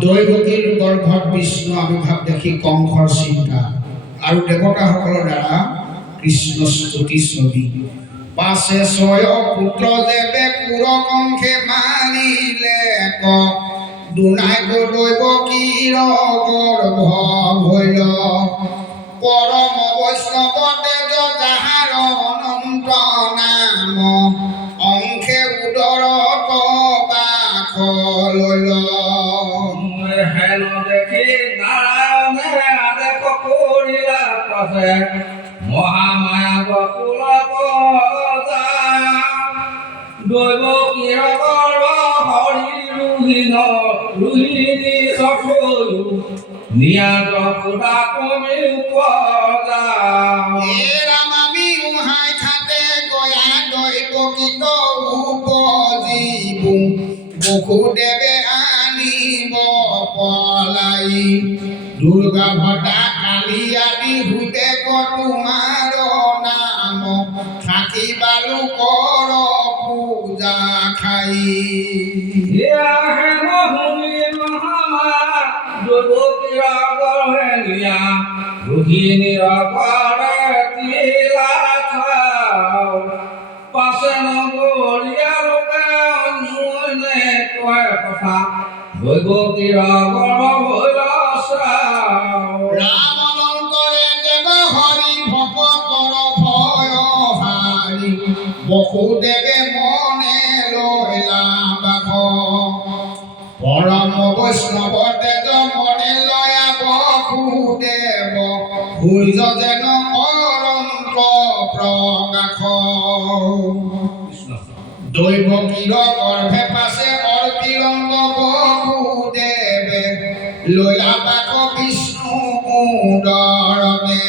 দৈৱকীৰ গৰ্ভত বিষ্ণু আবিৰ্ভাৱ দেখি কংসৰ চিন্তা আৰু দেৱতাসকলৰ দ্বাৰা কৃষ্ণ স্তুতি ছবি পাছে ছয় পুত্ৰ দেৱে কুৰ কংসে মাৰিলে দুনাই দৈৱকীৰ গৰ্ভ হইল পৰম বৈষ্ণৱ তেজ যাহাৰ অনন্ত নাম অংশে উদৰত বাস লইল হেন দেখি নাৰায়ণে আদেশ কৰিলা পাছে মহামায়া বকুল দৈৱকীৰ গৰ্ভ হৰি ৰোহিণী সচয়ু নিয়াত সুধা কমি উপজা ৰাম আমি উহাই খাতে গয়া দৈৱকীত উপজীবু বসুদেৱে আনিব পলাই দুৰ্গা ভটা কালি আদি সুতে তোমাৰ নাম থাকি বালু কৰ পূজা খাই হেন শুনি মহামায়া দৈৱকীৰ গৰ্ভে নিয়া ৰোহিণীৰ কৰে তিলা থাও পাছে নগৰীয়া লোকে অন্যনে কয় কথা দৈৱকীৰ গৰ্ভ হইল চাও ৰাম অনন্তৰে দেৱ হৰি ভকতৰ ভয় হাৰি বসুদেৱে মনে লৈলা বাস পৰম বৈষ্ণৱ তেজ মনে লয়া বসুদেৱ সূৰ্য যেন অনন্ত প্ৰকাশ দৈৱকীৰ গৰ্ভে পাছে অৰ্পিলংগ বসুদেৱে লৈলা বাস বিষ্ণু উদৰতে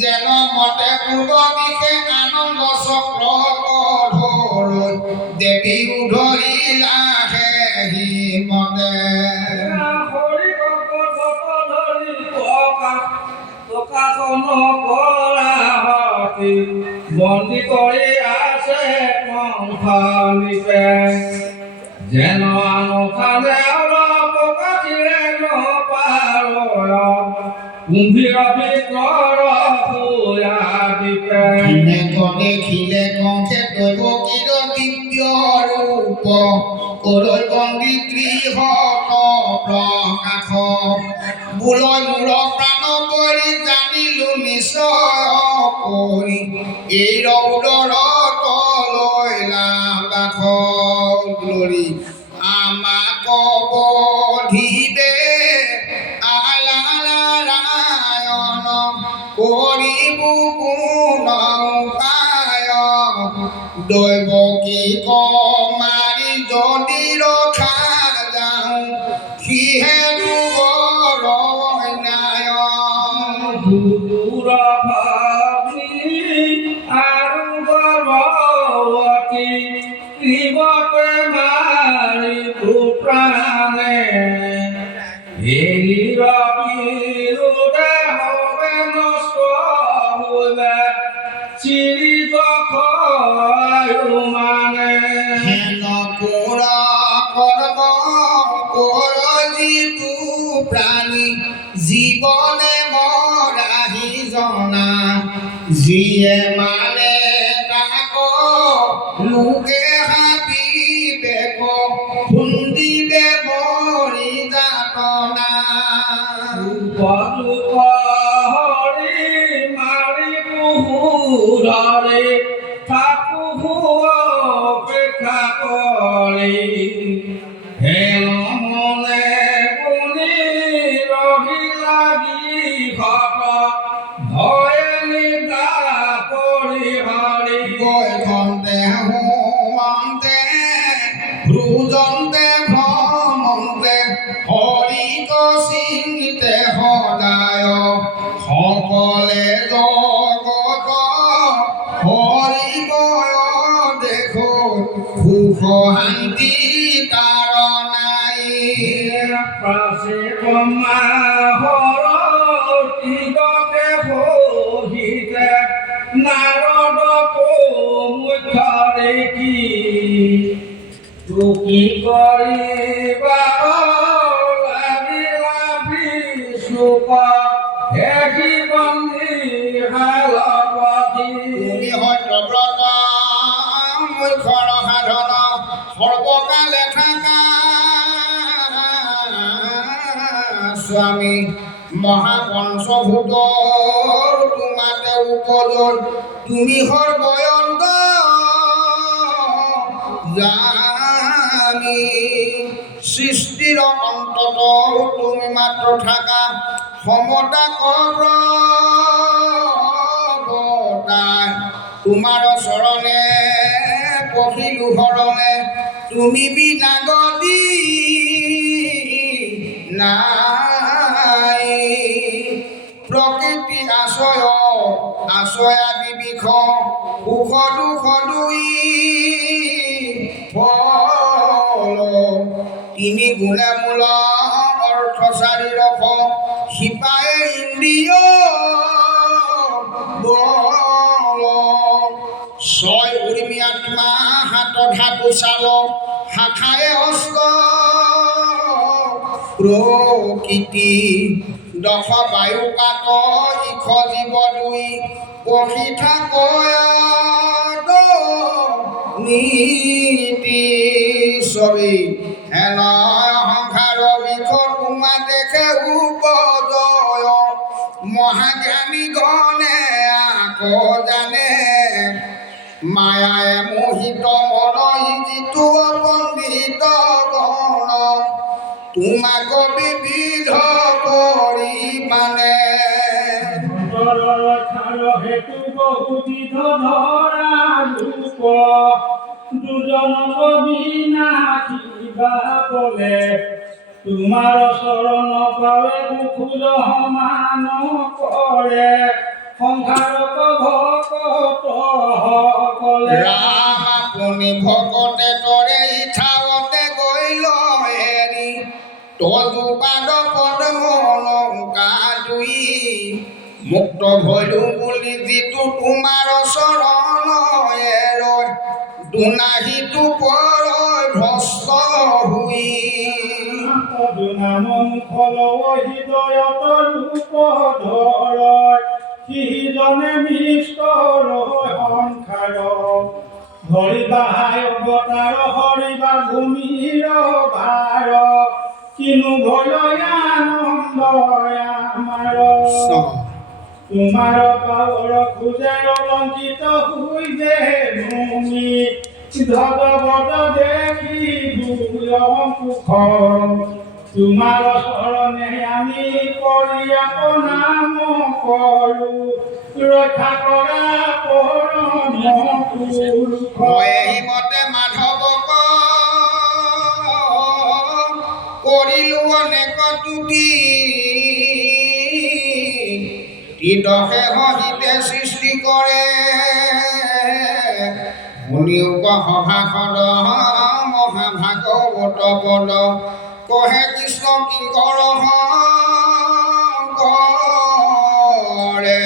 যেন মতে পূৰ্ব দিশে আনন্দ চক্ৰ ধৰৈ দেৱী উধৰিলা হি মতে হৰি ভকত ধৰি প্ৰকাশন কৰা হতি বন্দী কৰি আছে কংসনিপে যেন আনখানে অলপ কাটিৰে নপাৰ কুম্ভীৰ ভিতৰ শুয়া দিপে দেখিলে কংসে দৈৱকীৰ দিব্য ৰূপ কৰৈ বন্দী গৃহত প্ৰকাশ বোলৈ মূৰ প্ৰাণ কৰি জানিলো নিশ্চয় কৰি এই ৰৌদৰত লৈলা বাস গ্লৰি আমাক বধিবে নাৰায়ণ কৰিব কোন উপায় দৈৱকীক মাৰি যদি ৰখা যাওঁ সিহে ৰোগৰ ন্যায় দূৰ ভাবি আৰু গৰ্ভৱতী শিৱকে মাৰি প্ৰাণে এৰি ৰবিৰোধে হবে নষ্ট হইবে চিৰি জখায়ু মানে হেন কোৰ কৰ্ম কৰ যিটো প্ৰাণী জীৱনে মৰাহি জনা যিয়ে মানে তাক লোকে হাবিবে খুন্দিবে মৰি যাতনা উপদুপ হৰি মাৰি পুহুৰে থাকু অপেক্ষা কৰি হেন মনে গুণি ৰহি লাগি ঘট ভয়ে নিদ্ৰা কৰি হৰি বৈখন্তে হোমন্তে ভ্ৰুজন্তে ভ্ৰমন্তে হৰিক চিন্তে সদায় সকলে জগত হৰি গয় দেখো সুখ শান্তি তাৰ নাই পাছে ব্ৰহ্মা হৰতিগতে সহিতে নাৰদ মুখ্য দেখি কি কৰিবা স্বামী মহাপঞ্চভূত তোমাতে উপজয় তুমি সৰ্বয়ন্ত জানি সৃষ্টিৰ অন্তত তুমি মাত্ৰ থাকা সমতা কৰ্তাই তোমাৰ চৰণে পখিলো শৰণে তুমি বিনা গতি নাই প্ৰকৃতি আশ্ৰয়া বিবিষ সুখ দুখ দুই ফল তিনি গুণে মূল অৰ্থ চাৰি ৰখ শিপায়ে ইন্দ্ৰিয় বল ছয় উৰ্মি আত্মা হাত ধাতু চাল শাখায়ে অস্ত প্ৰকৃতি দশ বায়ু পাত ইখ জীৱ দুই পখি থাকয় নীতি ছবি হেন সংসাৰ বিষ তোমা দেখে উপজয় মহাজ্ঞানী গণে আকৌ জানে মায়ায়ে মোহিত মন যিটো অপণ্ডিত গণ তোমাক বিবিধ কৰি মানে হেতু বহুবিধ ধৰা ৰূপ দুজন বিনা কিবা বলে তোমাৰ চৰণ পাৱে দুখুল সমান কৰে সংসাৰক ভকতসকলে ৰাম আপুনি ভকতে তৰে ইঠাৱতে গৈল এৰি তদুপাদ পদ্ম লংকা দুই মুক্ত ভৈলো বুলি যিটো তোমাৰ চৰণ এৰয় দুনাহিটো পৰয় ভস্ত হুই দুনাম মুখল হৃদয়ত ৰূপ ধৰয় সিজনে মিষ্টৰ সংসাৰ ধৰিবা অৱতাৰ হৰিবা ভূমিৰ ভাৰ কিনো ভয় আনন্দ আমাৰ তোমাৰ পাৱৰ খোজে অলংকিত হৈ যে ভূমি ধগবদ দেখি সুখ তোমাৰ চৰণে আমি কৰি নাম কৰো ৰক্ষা কৰা পৰম পুৰুষ মতে মাধৱক কৰিলো অনেক তুতি দশে সহিতে সৃষ্টি কৰে মুনিয়োগ সভাসদ মহাভাগৱত পদ কহে কৃষ্ণ কিংকৰ কৰে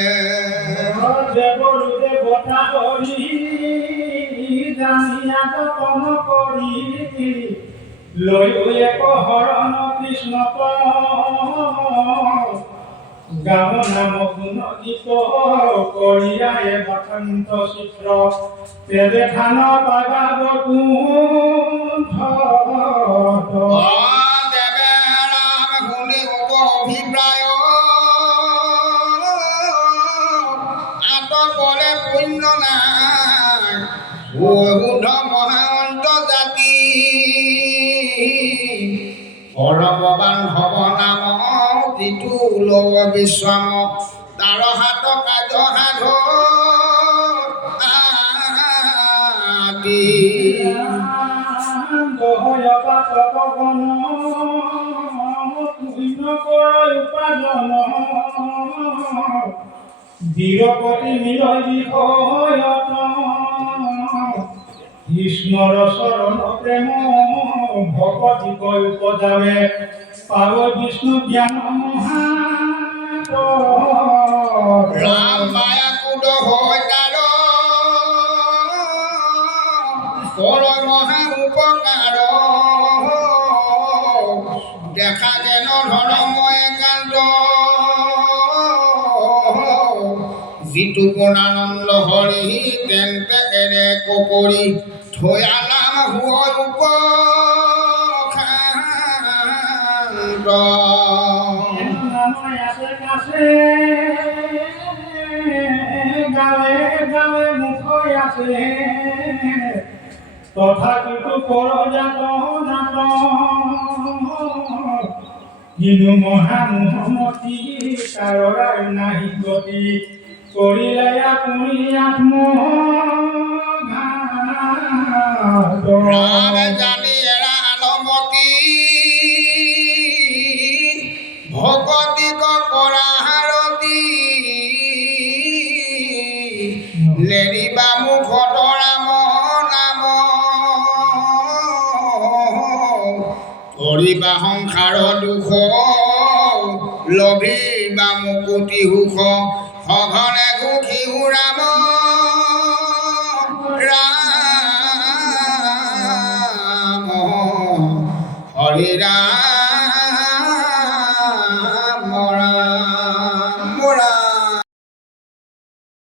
দেৱতা কৰি জানিয়া যতন কৰি লৈ এক হৰণ কৃষ্ণ গাম নাম গুণ গীত কৰিয়ায়ে বসন্ত চিত্ৰ তেবে থান বাগাব কুণ্ঠ দেৱে ৰাম শুনি অভিপ্ৰায় আতপৰে পুণ্য নাই শুদ্ধ মহান্ত জাতি পৰমবান হব নাম যিটো লব বিশ্বাম তাৰ হাত কাজ সাধ আদি দৃঢ়পতি মিলয় বিষয়ত কৃষ্ণৰ চৰণ প্ৰেম ভকতি কৈ উপজাৱে পাব বিষ্ণু জ্ঞান ৰাম মায়া কুদ হয় তাৰ কৰ মহা উপকাৰ দেখা যেন ধৰ্ম একান্ত যিটো গুণানন্দ হৰি তেন্তে এৰে কপৰি থয়া নাম হয় উপখান্ত নহয় আছে কাছে গাঁৱে গাঁৱে মুখই আছে তথাপিতো পৰজাত নাট কিন্তু মহামতি কাৰোবাৰ নাহি গতি কৰিলে আপুনি ৰাম জানি এৰা আলমতি ভকতিক কৰা হাৰতি লেৰিবা মুখত ৰাম নাম কৰিবা সংসাৰ দুখ লভিবা মুকুতি সুখ সঘনে সুখী ৰাম ৰাম হৰি ৰাম